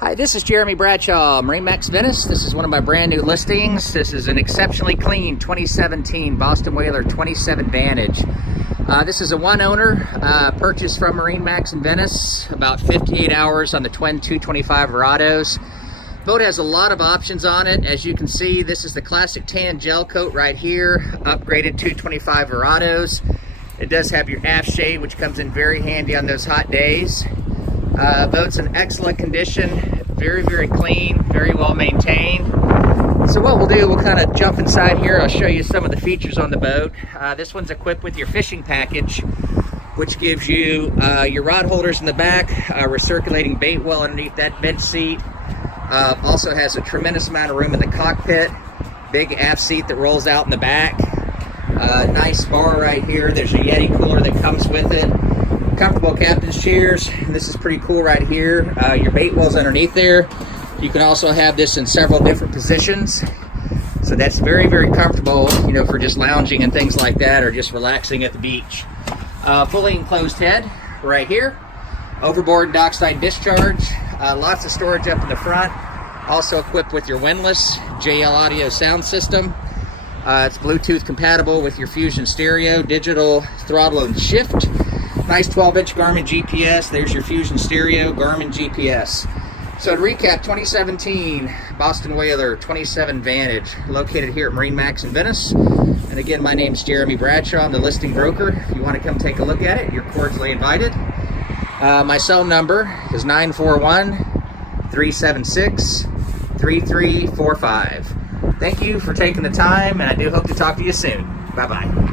Hi, this is Jeremy Bradshaw, MarineMax Venice. This is one of my brand new listings. This is an exceptionally clean 2017 Boston Whaler 27 Vantage. This is a one owner purchase from MarineMax in Venice, about 58 hours on the twin 225 Verados. Boat has a lot of options on it. As you can see, this is the classic tan gel coat right here, upgraded 225 Verados. It does have your aft shade, which comes in very handy on those hot days. Boat's in excellent condition, very, very clean, very well maintained. So what we'll do, we'll kind of jump inside here. I'll show you some of the features on the boat. This one's equipped with your fishing package, which gives you your rod holders in the back, recirculating bait well underneath that bench seat. Also has a tremendous amount of room in the cockpit, big aft seat that rolls out in the back. Nice bar right here. There's a Yeti cooler that comes with it. Comfortable captain's chairs. This is pretty cool right here. Your bait well's underneath there. You can also have this in several different positions. So that's very, very comfortable, you know, for just lounging and things like that, or just relaxing at the beach. Fully enclosed head right here. Overboard dockside discharge. Lots of storage up in the front. Also equipped with your windlass JL audio sound system. It's Bluetooth compatible with your Fusion stereo, digital throttle and shift. Nice 12-inch Garmin GPS. There's your Fusion stereo, Garmin GPS. So to recap, 2017 Boston Whaler 27 Vantage, located here at MarineMax in Venice. And again, my name's Jeremy Bradshaw. I'm the listing broker. If you want to come take a look at it, you're cordially invited. My cell number is 941-376-3345. Thank you for taking the time, and I do hope to talk to you soon. Bye-bye.